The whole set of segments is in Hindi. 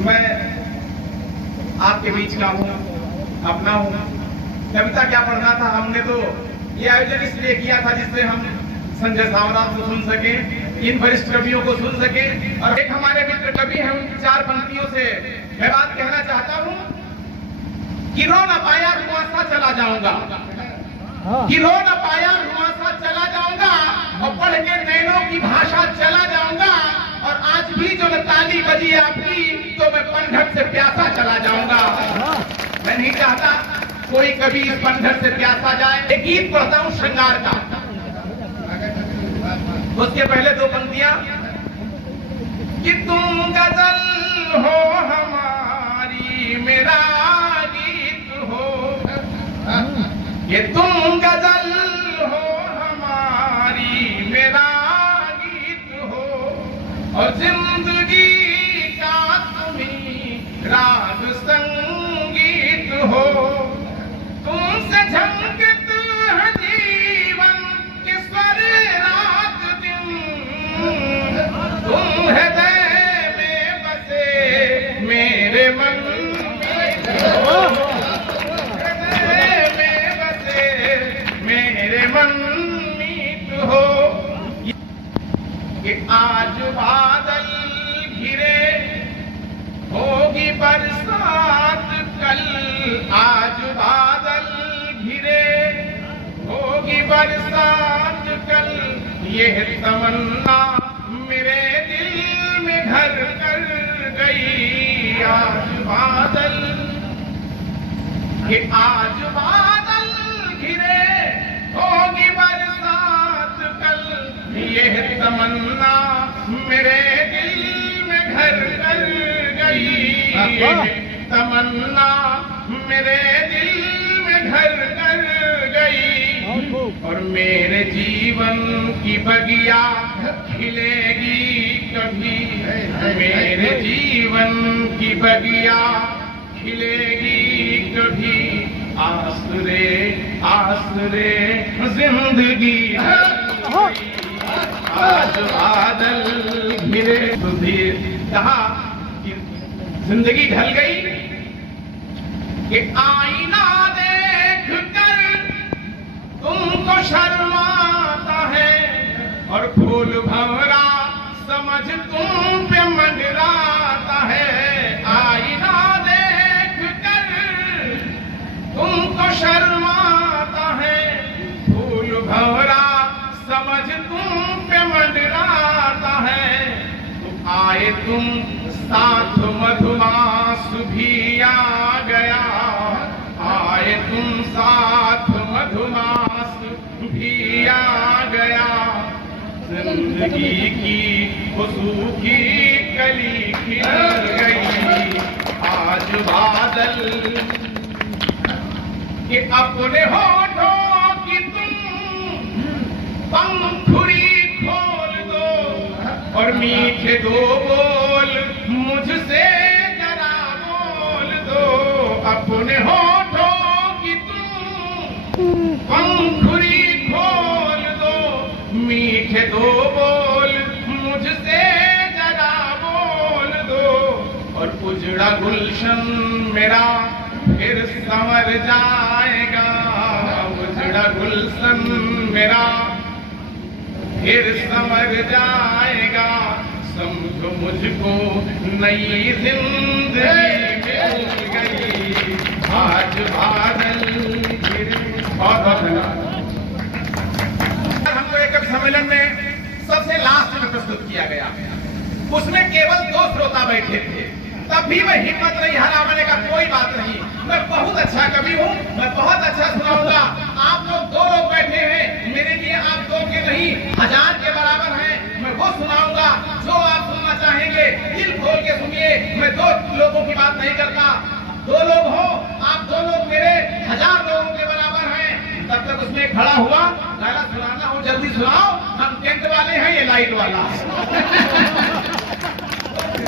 मैं आपके बीच का हूँ, अपना हूँ। कविता क्या पढ़ना था, हमने तो ये आयोजन इसलिए किया था जिससे हम संजय सावरात को सुन सके, इन वरिष्ठ कवियों को सुन सके। और एक हमारे मित्र कवि हैं, उनकी 4 पंक्तियों से मैं बात कहना चाहता हूँ कि रो न पाया रुआसा चला जाऊंगा, कि रो न पाया रुआसा चला जाऊंगा, और पढ़ के नैनों की भाषा चला जाऊंगा। और आज भी जो ताली बजी आपकी तो मैं पनघट से प्यासा चला जाऊंगा। मैं नहीं चाहता कोई कभी इस पनघट से प्यासा जाए। एक गीत पढ़ता हूँ श्रृंगार का, उसके पहले 2 पंक्तियां। कि तुम गजल हो हमारी मेरा गीत हो, ये तुम गजल हो हमारी मेरा गीत हो, और जिंदगी का तुम्ही राग संगीत हो। तुमसे झंकत है जीवन के स्वर रात दिन, तुम हृदय में बसे मेरे मन में, हृदय में बसे मेरे मन मीत हो। कि आज बादल घिरे होगी बरसात कल, आज बादल घिरे होगी बरसात कल, यह तमन्ना मेरे दिल में घर कर गई। आज बादल, कि आज बादल घिरे होगी बरसात कल, यह तमन्ना मेरे दिल में घर कर गई। तमन्ना मेरे दिल में घर कर गई। और मेरे जीवन की बगिया खिलेगी कभी, मेरे जीवन की बगिया खिलेगी कभी। आसरे आसरे जिंदगी आज बादल घिरे, सुधीर कहा कि जिंदगी ढल गई। कि आईना देख कर तुमको शर्माता है, और फूल भंवरा समझ तुम पे मंडराता है। आईना देख कर तुमको शर्माता है, फूल भंवरा समझ तुम पे मंडराता है। तो आए तुम साथ मधुमास भी आ गया, आए तुम साथ मधुमास भी आ गया। जिंदगी की सूखी कली खिल गई। आज बादल के अपने होठों की तुम पंखुड़ी खोल दो, और मीठे 2 बोल मुझसे जरा बोल दो। अपने होठों की तुम पंखुड़ी खोल दो, मीठे 2 बोल मुझसे जरा बोल दो। और उजड़ा गुलशन मेरा फिर संवर जाएगा, उजड़ा गुलशन मेरा फिर संवर जाएगा। समझो मुझको नई जिंदगी मिल गई। आज बादल घिरे। बहुत बहुत धन्यवाद। हमको एक सम्मेलन में सबसे लास्ट में प्रस्तुत किया गया, उसमें केवल 2 श्रोता बैठे थे। तब भी मैं हिम्मत नहीं हारा, मैंने कहा कोई बात नहीं, मैं बहुत अच्छा कवि हूँ, मैं बहुत अच्छा सुनाऊंगा। आप लोग 2 लोग बैठे हैं, मेरे लिए आप 2 के नहीं 1000 के बराबर हैं। मैं वो सुनाऊंगा जो आप सुनना चाहेंगे। दिल खोल के सुनिए, मैं 2 लोगों की बात नहीं करता। 2 लोग हो आप, 2 लोग मेरे 1000 लोगों के बराबर हैं। तब तक उसमें खड़ा हुआ, गाना सुनाना हो जल्दी सुनाओ, हम टेंट वाले हैं, ये लाइट वाला।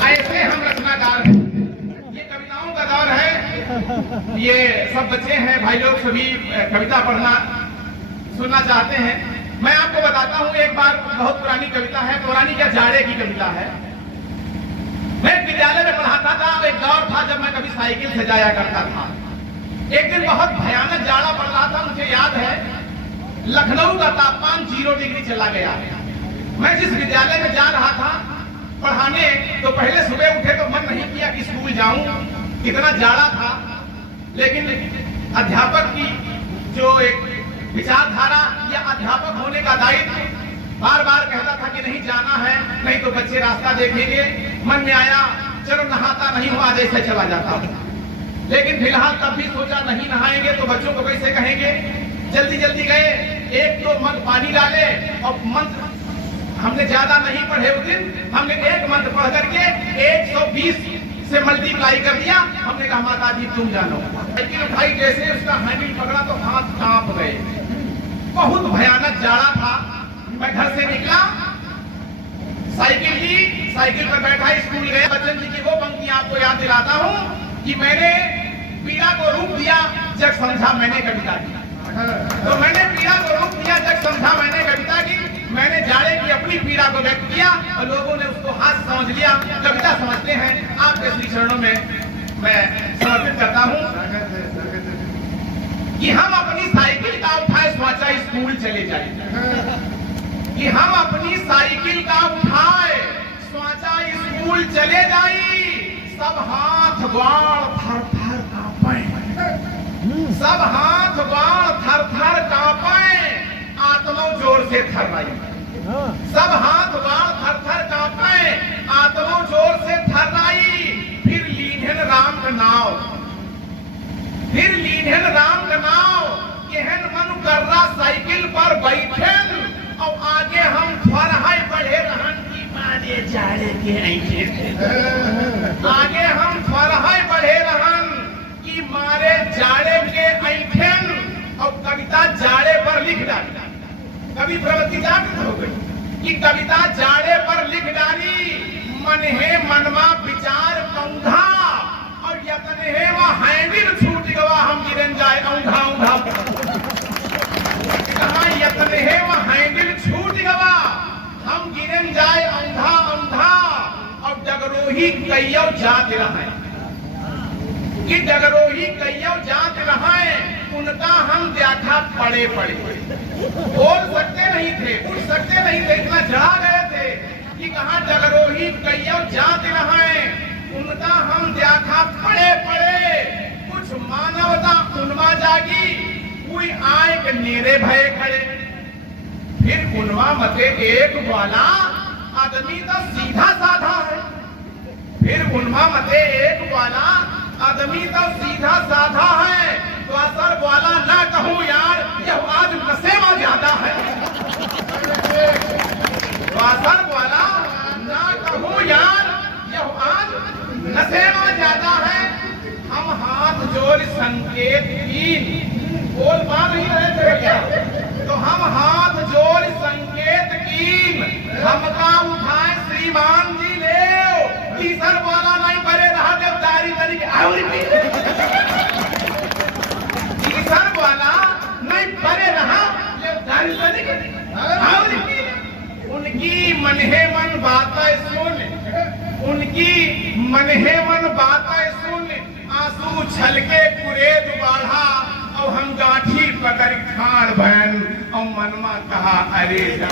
ऐसे हम रचनाकार हैं। ये कविताओं का दौर है। ये सब बच्चे हैं भाई लोग, सभी कविता पढ़ना सुनना चाहते हैं। मैं आपको बताता हूँ, एक बार बहुत पुरानी कविता है, पुरानी क्या जाड़े की कविता है। मैं विद्यालय में पढ़ाता था, साइकिल से जाया करता था। एक दिन बहुत भयानक जाड़ा पड़ रहा था, मुझे याद है लखनऊ का तापमान 0 डिग्री चला गया। मैं जिस विद्यालय में जा रहा था पढ़ाने, तो पहले सुबह उठे तो मन नहीं किया कि स्कूल जाऊं, इतना जाड़ा था। लेकिन अध्यापक की जो एक विचारधारा या अध्यापक होने का दायित्व बार बार कहता था कि नहीं जाना है, नहीं तो बच्चे रास्ता देखेंगे। मन में आया चलो नहाता नहीं हुआ, आज ऐसे चला जाता हूँ। लेकिन फिलहाल तब भी सोचा नहीं नहाएंगे तो बच्चों को कैसे कहेंगे। जल्दी जल्दी गए, एक तो मंत्र पानी डाले और मंत्र हमने ज्यादा नहीं पढ़े उस दिन, हमने एक मंत्र पढ़ करके 120 से मल्टीप्लाई कर दिया। हमने कहा माता जी तुम जानो। साइकिल उठाई, जैसे उसका हैंडल पकड़ा तो हाथ कांप गए। बहुत भयानक जाड़ा था। मैं घर से निकला, साइकिल ली, साइकिल पर बैठा स्कूल गया। बच्चन जी की वो पंक्ति आपको याद दिलाता हूँ कि मैंने पीड़ा को रूप दिया जब समझा मैंने कविता की। तो मैंने पीड़ा को रूप दिया जब समझा मैंने कविता की। मैंने जाड़े की अपनी पीड़ा को व्यक्त किया और लोगों ने उसको हाथ समझ लिया, कविता समझते हैं। आपके श्री चरणों में मैं समर्पित करता हूँ कि हम अपनी साइकिल का उठाए सोचा स्कूल चले जाए, कि हम अपनी साइकिल का उठाए सोचा स्कूल चले जाई। सब हाथ बाढ़ थर थर कांपे, सब हाथ बाढ़ थर थर कांपे, आत्मा जोर से थर्राई। सब हाथ बाढ़ थर थर कांपे, आत्मा जोर से थर्राई। फिर लीधन राम का नाव, फिर लीधन राम का नाव, केहन मन कर रहा साइकिल पर बैठे और आगे हम फरहाई बढ़े रहन की मारे जाड़े के ऐठे। आगे हम फरहाई बढ़े रहन की मारे जाड़े के ऐठे और कविता जाड़े पर लिख डाली। कवि प्रवृत्ति जागृत हो गई कि कविता जाड़े पर लिख डाली। मन है मनमा विचार कौंधा और यतन है वह हैंडल छूट गवा, हम गिरन जाए औंधा औंधा। कहा यतन है वह हैंडल छूट गवा, हम गिरन जाए औंधा औंधा। और डगरोही कईयो जात रहे, कि डगरोही कईयो जात रहे, उनका हम व्याख्या पड़े पड़े। बोल सकते नहीं थे, उठ सकते नहीं थे, इतना जड़ा गए थे कि कहा डगरोही कईयो जात रहे, उनका हम व्याख्या पड़े पड़े। कुछ मानवता उन्मा जागी, कोई आए के नेरे भय खड़े। फिर उन्मा मते एक वाला आदमी तो सीधा साधा है। फिर उन्मा मते एक वाला आदमी तो सीधा साधा है। तो असर वाला ना कहूँ यार, यह आज नशे में ज्यादा है। तो असर वाला ना कहूँ यार, यह आज नशे में ज्यादा है। हम हाथ जोड़ संकेत कीन, बोल पा नहीं रहे थे क्या? तो हम हाथ जोड़ संकेत कीन, हमका उठाए श्रीमान जी ले। तीसर वाला नहीं परे रहा देवदारी तरीके तीसर वाला नहीं परे रहा देवदारी तरीके। उनकी मनहे मन बातें सुन, उनकी मनहे मन बातें सुन, आंसू छलके कुरेद बाढ़ा और हम गांठी पकड़ खाड़ बहन और मनमा कहा अरे जा।